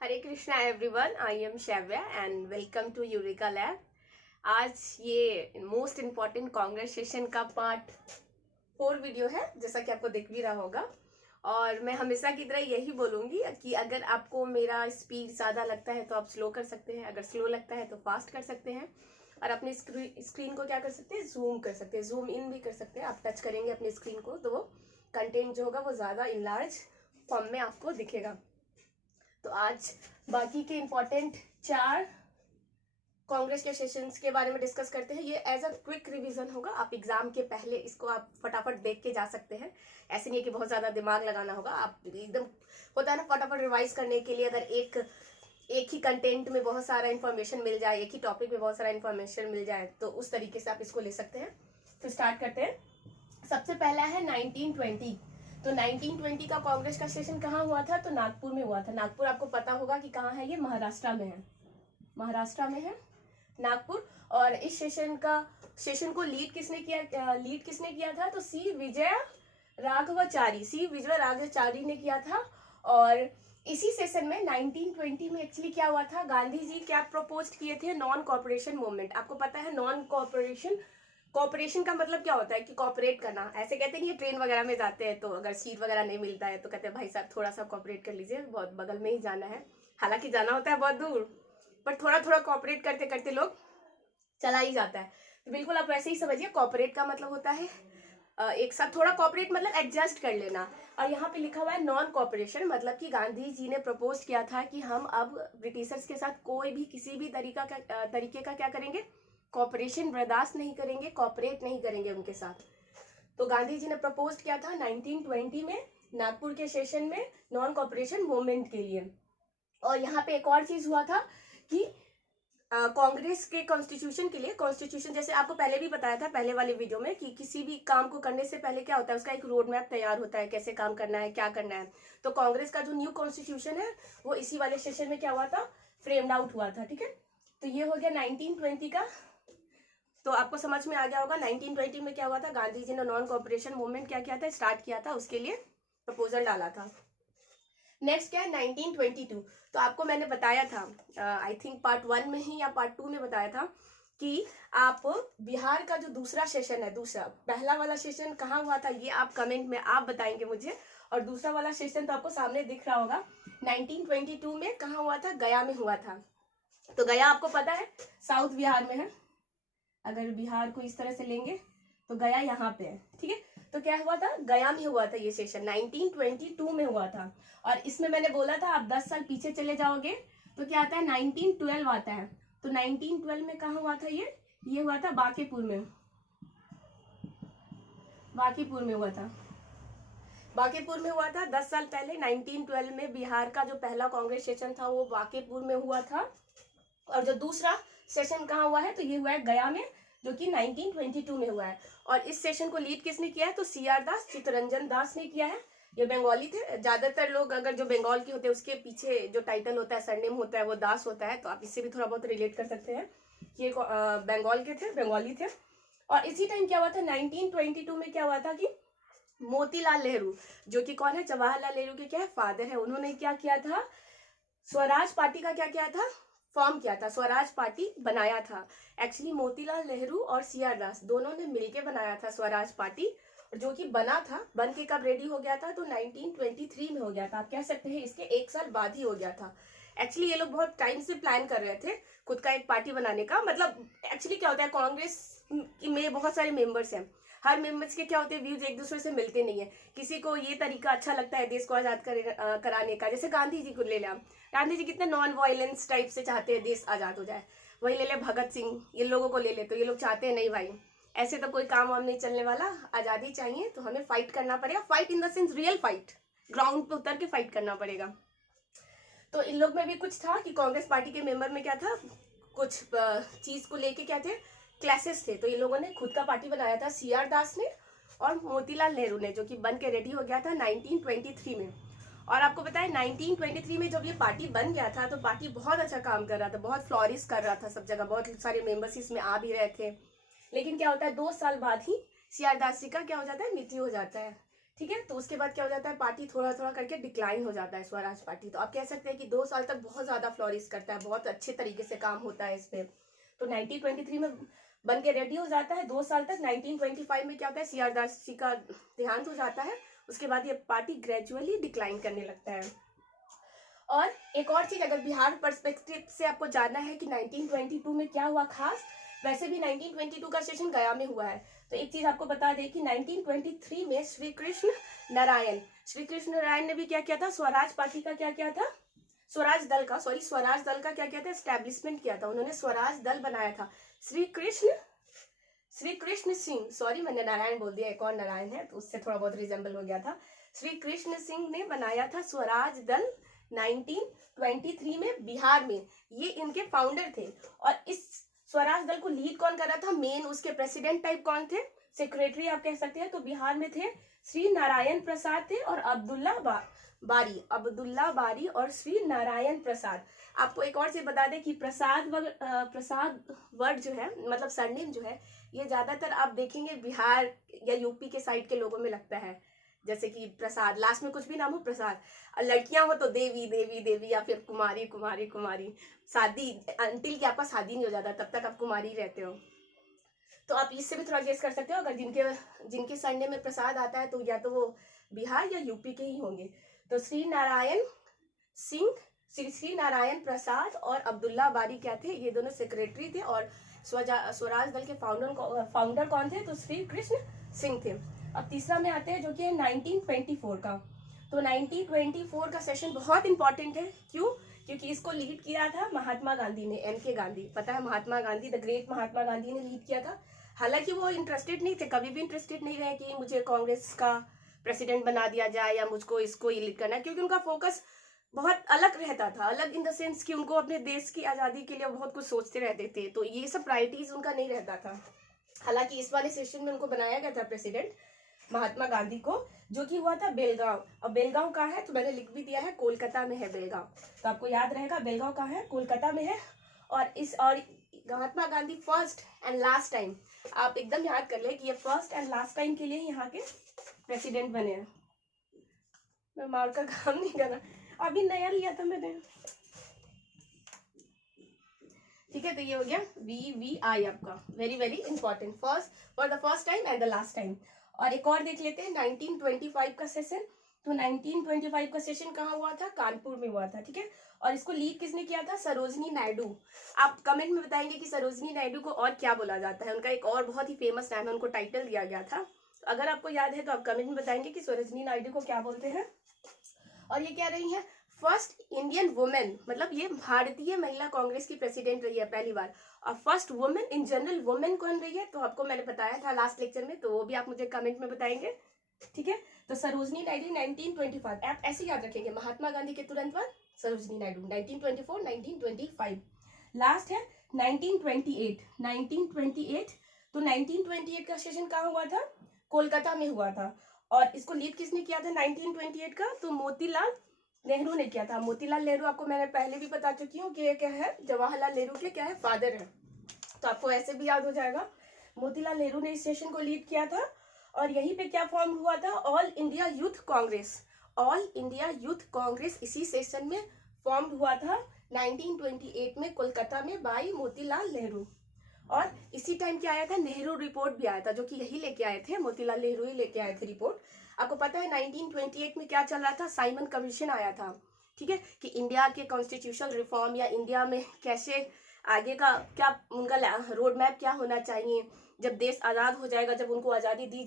Hare Krishna everyone, I am Shaivya and welcome to Eureka lab. आज ये most important कॉन्ग्रेसेशन का part 4 video है, जैसा कि आपको दिख भी रहा होगा। और मैं हमेशा की तरह यही बोलूँगी कि अगर आपको मेरा स्पीड ज़्यादा लगता है तो आप स्लो कर सकते हैं, अगर स्लो लगता है तो फास्ट कर सकते हैं। और अपनी स्क्रीन को क्या कर सकते हैं, जूम कर सकते हैं, जूम इन भी कर सकते हैं। आप टच करेंगे अपनी स्क्रीन को तो वो कंटेंट जो होगा वो ज़्यादा इनलार्ज फॉर्म में आपको दिखेगा। तो आज बाकी के इम्पोर्टेंट 4 कांग्रेस के सेशंस के बारे में डिस्कस करते हैं। ये एज अ क्विक रिवीजन होगा, आप एग्जाम के पहले इसको आप फटाफट देख के जा सकते हैं। ऐसे नहीं कि बहुत ज़्यादा दिमाग लगाना होगा, आप एकदम होता है ना फटाफट रिवाइज करने के लिए। अगर एक ही कंटेंट में बहुत सारा इन्फॉर्मेशन मिल जाए, एक ही टॉपिक में बहुत सारा इन्फॉर्मेशन मिल जाए, तो उस तरीके से आप इसको ले सकते हैं। तो स्टार्ट करते हैं। सबसे पहला है 1920। तो 1920 का कांग्रेस का सेशन कहाँ हुआ था? तो नागपुर में हुआ था। नागपुर आपको पता होगा कि कहाँ है, ये महाराष्ट्र में है। महाराष्ट्र में है नागपुर। और इस सेशन को लीड किसने किया था? तो सी विजय राघवाचारी ने किया था। और इसी सेशन में 1920 में एक्चुअली क्या हुआ था, गांधी जी क्या प्रपोज किए थे? Non cooperation movement. आपको पता है नॉन कॉपरेशन का मतलब क्या होता है कि कॉपरेट करना। ऐसे कहते नहीं है, ट्रेन वगैरह में जाते हैं तो अगर सीट वगैरह नहीं मिलता है तो कहते हैं भाई साहब थोड़ा सा कॉपरेट कर लीजिए, बहुत बगल में ही जाना है। हालांकि जाना होता है बहुत दूर, पर थोड़ा थोड़ा कॉपरेट करते करते लोग चला ही जाता है। तो बिल्कुल आप वैसे ही समझिए, कॉपरेट का मतलब होता है एक साथ थोड़ा कॉपरेट, मतलब एडजस्ट कर लेना। और यहाँ पे लिखा हुआ है नॉन कॉपरेशन, मतलब कि गांधी जी ने प्रपोज किया था कि हम अब ब्रिटिशर्स के साथ कोई भी किसी भी तरीके का क्या करेंगे, कॉपरेशन बर्दाश्त नहीं करेंगे, कॉपरेट नहीं करेंगे उनके साथ। तो गांधी जी ने प्रपोज किया था 1920 में नागपुर के सेशन में नॉन कॉपरेशन मूवमेंट के लिए। और यहाँ पे एक और चीज हुआ था कि कांग्रेस के कॉन्स्टिट्यूशन के लिए, कॉन्स्टिट्यूशन जैसे आपको पहले भी बताया था पहले वाले वीडियो में कि किसी भी काम को करने से पहले क्या होता है, उसका एक रोड मैप तैयार होता है, कैसे काम करना है, क्या करना है। तो कांग्रेस का जो न्यू कॉन्स्टिट्यूशन है वो इसी वाले सेशन में क्या हुआ था, फ्रेम्ड आउट हुआ था। ठीक है, तो ये हो गया 1920 का। तो आपको समझ में आ गया होगा 1920 में क्या हुआ था, गांधी जी ने नॉन कॉपरेशन मूवमेंट क्या किया था, स्टार्ट किया था, उसके लिए प्रपोजल डाला था। नेक्स्ट क्या है 1922। तो आपको मैंने बताया था, आई थिंक पार्ट 1 में ही या पार्ट 2 में बताया था कि आप बिहार का जो दूसरा सेशन है, दूसरा, पहला वाला सेशन कहाँ हुआ था ये आप कमेंट में आप बताएंगे मुझे, और दूसरा वाला सेशन तो आपको सामने दिख रहा होगा। 1922 में कहाँ हुआ था, गया में हुआ था। तो गया आपको पता है साउथ बिहार में है, अगर बिहार को इस तरह से लेंगे तो गया यहाँ पे है। ठीक है, तो क्या हुआ था, गया में हुआ था ये सेशन, 1922 में हुआ था। और इसमें मैंने बोला था आप 10 साल पीछे चले जाओगे तो क्या आता है, 1912 आता है। तो 1912 में कहाँ हुआ था ये हुआ था बांकीपुर में, बांकीपुर में हुआ था, बांकीपुर में हुआ था 10 साल पहले। 1912 में बिहार का जो पहला कांग्रेस सेशन था वो बांकीपुर में हुआ था। और जो दूसरा सेशन कहाँ हुआ है, तो ये हुआ है गया में, जो कि 1922 में हुआ है। और इस सेशन को लीड किसने किया है, तो CR दास, चित्तरंजन दास ने किया है। ये बंगाली थे। ज्यादातर लोग अगर जो बंगाल के होते हैं उसके पीछे जो टाइटल होता है, सरनेम होता है, वो दास होता है। तो आप इससे भी थोड़ा बहुत रिलेट कर सकते हैं कि ये बंगाल के थे, बंगाली थे। और इसी टाइम क्या हुआ था 1922 में, क्या हुआ था कि मोतीलाल नेहरू, जो कि कौन है, जवाहरलाल नेहरू के क्या है, फादर है, उन्होंने क्या किया था, स्वराज पार्टी का क्या किया था, फॉर्म किया था, स्वराज पार्टी बनाया था। एक्चुअली मोतीलाल नेहरू और CR दास दोनों ने मिलके बनाया था स्वराज पार्टी, जो कि बना था, बन के कब रेडी हो गया था, तो 1923 में हो गया था। आप कह सकते हैं इसके 1 साल बाद ही हो गया था। एक्चुअली ये लोग बहुत टाइम से प्लान कर रहे थे खुद का एक पार्टी बनाने का। मतलब एक्चुअली क्या होता है, कांग्रेस में बहुत सारे मेंबर्स हैं, हर मेंबर्स के क्या होते हैं, व्यूज एक दूसरे से मिलते नहीं है। किसी को ये तरीका अच्छा लगता है देश को आजाद कराने का, जैसे गांधी जी को ले लें, गांधी जी कितने नॉन वायलेंस टाइप से चाहते हैं देश आजाद हो जाए। वही ले ले भगत सिंह, ये लोगों को ले ले, तो ये लोग चाहते हैं नहीं भाई ऐसे तो कोई काम वाम नहीं चलने वाला, आजादी चाहिए तो हमें फाइट करना पड़ेगा, fight in the sense real fight, ground पे उतर के फाइट करना पड़ेगा। तो इन लोग में भी कुछ था कि कांग्रेस पार्टी के मेंबर में क्या था, कुछ चीज को लेके क्या थे, क्लासेस थे। तो इन लोगों ने खुद का पार्टी बनाया था, CR दास ने और मोतीलाल नेहरू ने, जो कि बन के रेडी हो गया था 1923 में। और आपको पता है 1923 में जब ये पार्टी बन गया था तो पार्टी बहुत अच्छा काम कर रहा था, बहुत फ्लोरिश कर रहा था सब जगह, बहुत सारे मेंबर्स इसमें आ भी रहे थे। लेकिन क्या होता है 2 साल बाद ही CR दास जी का क्या हो जाता है, मृत्यु हो जाता है। ठीक है। तो उसके बाद क्या हो जाता है, पार्टी थोड़ा थोड़ा करके डिक्लाइन हो जाता है स्वराज पार्टी। तो आप कह सकते हैं कि 2 साल तक बहुत ज़्यादा फ्लोरिश करता है, बहुत अच्छे तरीके से काम होता है इस पर। तो 1923 में बन के रेडी हो जाता है 2 साल तक। 1925 में क्या होता है, CR दास जी का देहांत हो जाता है। उसके बाद ये पार्टी ग्रेजुअली डिक्लाइन करने लगता है। और एक और चीज अगर बिहार पर्सपेक्टिव से आपको जानना है कि 1922 में क्या हुआ खास, वैसे भी 1922 का सेशन गया में हुआ है। तो एक चीज आपको बता दें कि 1923 में श्री कृष्ण नारायण ने भी क्या किया था, स्वराज पार्टी का क्या किया था, स्वराज दल का क्या किया था, एस्टेब्लिशमेंट किया था। उन्होंने स्वराज दल बनाया था। श्री कृष्ण सिंह, सॉरी मैंने नारायण बोल दिया, एक और नारायण है तो उससे थोड़ा बहुत रिजेंबल हो गया था। श्री कृष्ण सिंह ने बनाया था स्वराज दल 1923 में बिहार में। ये इनके फाउंडर थे। और इस स्वराज दल को लीड कौन कर रहा था, मेन उसके प्रेसिडेंट टाइप कौन थे, सेक्रेटरी आप कह सकते हैं। तो बिहार में थे श्री नारायण प्रसाद थे और अब्दुल्ला बारी और श्री नारायण प्रसाद। आपको एक और चीज बता दें कि प्रसाद वर्ड जो है, मतलब सरनेम जो है, ये ज्यादातर आप देखेंगे बिहार या यूपी के साइड के लोगों में लगता है। जैसे कि प्रसाद, लास्ट में कुछ भी नाम हो प्रसाद, और लड़कियां हो तो देवी या फिर कुमारी। शादी अंटिल कि आपका शादी नहीं हो जाता तब तक आप कुमारी रहते हो। तो आप इससे भी थोड़ा गेस कर सकते हो, अगर जिनके सरनेम में प्रसाद आता है तो या तो वो बिहार या यूपी के ही होंगे। तो श्री नारायण प्रसाद और अब्दुल्ला बारी क्या थे, ये दोनों सेक्रेटरी थे। और स्वराज दल के फाउंडर कौन थे, तो श्री कृष्ण सिंह थे। अब तीसरा में आते हैं जो कि है 1924 का। तो 1924 का सेशन बहुत इंपॉर्टेंट है। क्यों, क्योंकि इसको लीड किया था महात्मा गांधी ने, MK गांधी, पता है महात्मा गांधी, द ग्रेट महात्मा गांधी ने लीड किया था। हालांकि वो इंटरेस्टेड नहीं थे, कभी भी इंटरेस्टेड नहीं रहे कि मुझे कांग्रेस का प्रेसिडेंट बना दिया जाए या मुझको इसको लीड करना है, क्योंकि उनका फोकस बहुत अलग रहता था। अलग इन द सेंस कि उनको अपने देश की आज़ादी के लिए बहुत कुछ सोचते रहते थे। तो ये सब प्रायोरिटीज उनका नहीं रहता था। हालांकि इस वाले सेशन में उनको बनाया गया था प्रेसिडेंट महात्मा गांधी को, जो कि हुआ था बेलगांव। अब बेलगांव कहाँ है, तो मैंने लिख भी दिया है, कोलकाता में है बेलगांव। तो आपको याद रहेगा बेलगांव कहाँ है, कोलकाता में है। और Mahatma Gandhi first and last time, आप एकदम याद कर ले कि ये फर्स्ट एंड लास्ट टाइम के लिए यहाँ के प्रेसिडेंट बने हैं। मैं मार का काम नहीं करना, अभी नया लिया था मैंने। ठीक है, तो ये हो गया VVI आपका, very very important, for the first time and the last time. और एक और देख लेते हैं 1925 का सेशन। तो 1925 का सेशन कहाँ हुआ था, कानपुर में हुआ था। ठीक है, और इसको लीड किसने किया था, सरोजनी नायडू। आप कमेंट में बताएंगे कि सरोजनी नायडू को और क्या बोला जाता है, उनका एक और बहुत ही फेमस नाम है, उनको टाइटल दिया गया था। तो अगर आपको याद है तो आप कमेंट में बताएंगे कि सरोजनी नायडू को क्या बोलते हैं। और ये क्या रही है, फर्स्ट इंडियन वुमेन, मतलब ये भारतीय महिला कांग्रेस की प्रेसिडेंट रही है पहली बार। और first women in general women कौन रही है, तो आपको मैंने बताया था लास्ट लेक्चर में, तो वो भी आप मुझे कमेंट में बताएंगे। ठीक है, तो सरोजनी नायडू 1925, आप ऐसे याद रखेंगे, महात्मा गांधी के तुरंत बाद सरोजनी नायडू 1924 1925। लास्ट है 1928। तो 1928 का सेशन कहाँ हुआ था, कोलकाता में हुआ था। और इसको लीड किसने किया था 1928 का, तो मोतीलाल नेहरू ने किया था। मोतीलाल नेहरू आपको मैंने पहले भी बता चुकी हूँ कि ये क्या है, जवाहरलाल नेहरू के क्या है, फादर है। तो आपको ऐसे भी याद हो जाएगा, मोतीलाल नेहरू ने इस सेशन को लीड किया था। और यहीं पे क्या फॉर्म हुआ था, ऑल इंडिया यूथ कांग्रेस इसी सेशन में फॉर्म हुआ था 1928 में कोलकाता में बाई मोतीलाल नेहरू। और इसी टाइम क्या आया था, नेहरू रिपोर्ट भी आया था, जो कि यही लेके आए थे, मोतीलाल नेहरू ही लेके आए थे रिपोर्ट। आपको पता है 1928 में क्या चल रहा था, साइमन कमीशन आया था। ठीक है, कि इंडिया के कॉन्स्टिट्यूशनल रिफॉर्म या इंडिया में कैसे आगे का क्या उनका रोड मैप क्या होना चाहिए, जब देश आज़ाद हो जाएगा, जब उनको आज़ादी दी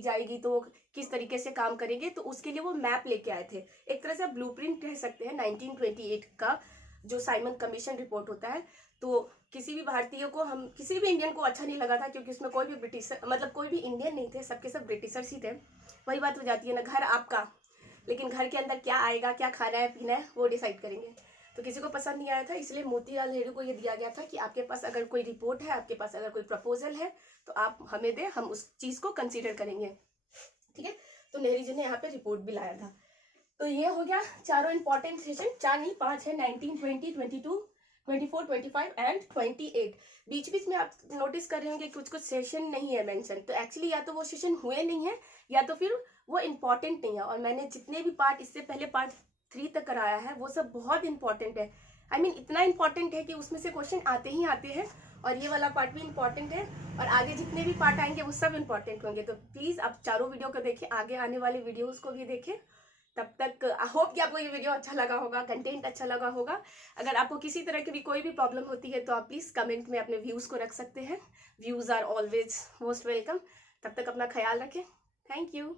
जाएगी तो किस तरीके से काम करेंगे, तो उसके लिए वो मैप लेके आए थे। एक तरह से ब्लूप्रिंट कह सकते हैं 1928 का जो साइमन कमीशन रिपोर्ट होता है। तो किसी भी भारतीय को, हम किसी भी इंडियन को अच्छा नहीं लगा था, क्योंकि उसमें कोई भी ब्रिटिशर, मतलब कोई भी इंडियन नहीं थे, सबके सब ब्रिटिशर्स ही थे। वही बात हो जाती है ना, घर आपका, लेकिन घर के अंदर क्या आएगा, क्या खाना है पीना है, वो डिसाइड करेंगे। तो किसी को पसंद नहीं आया था, इसलिए मोतीलाल नेहरू को ये दिया गया था कि आपके पास अगर कोई रिपोर्ट है, आपके पास अगर कोई प्रपोजल है, तो आप हमें दें, हम उस चीज़ को कंसीडर करेंगे। ठीक है, तो नेहरू जी ने यहाँ पे रिपोर्ट भी लाया था। तो ये हो गया चारों इंपॉर्टेंट सेशन, 4 नहीं 5 है, 19, 20, 22, 24, 25 एंड 28। बीच बीच में आप नोटिस कर रहे होंगे कुछ कुछ सेशन नहीं है मेंशन, तो एक्चुअली या तो वो सेशन हुए नहीं है या तो फिर वो इम्पॉर्टेंट नहीं है। और मैंने जितने भी पार्ट इससे पहले पार्ट 3 तक कराया है वो सब बहुत इंपॉर्टेंट है। आई मीन इतना इंपॉर्टेंट है कि उसमें से क्वेश्चन आते ही आते हैं, और ये वाला पार्ट भी इंपॉर्टेंट है, और आगे जितने भी पार्ट आएंगे वो सब इंपॉर्टेंट होंगे। तो प्लीज़ आप चारों वीडियो को देखें, आगे आने वाले वीडियोज़ को भी देखें। तब तक आई होप कि आपको ये वीडियो अच्छा लगा होगा, कंटेंट अच्छा लगा होगा। अगर आपको किसी तरह की भी कोई भी प्रॉब्लम होती है तो आप प्लीज़ कमेंट में अपने व्यूज़ को रख सकते हैं। Views are always most welcome. तब तक अपना ख्याल रखें। Thank you.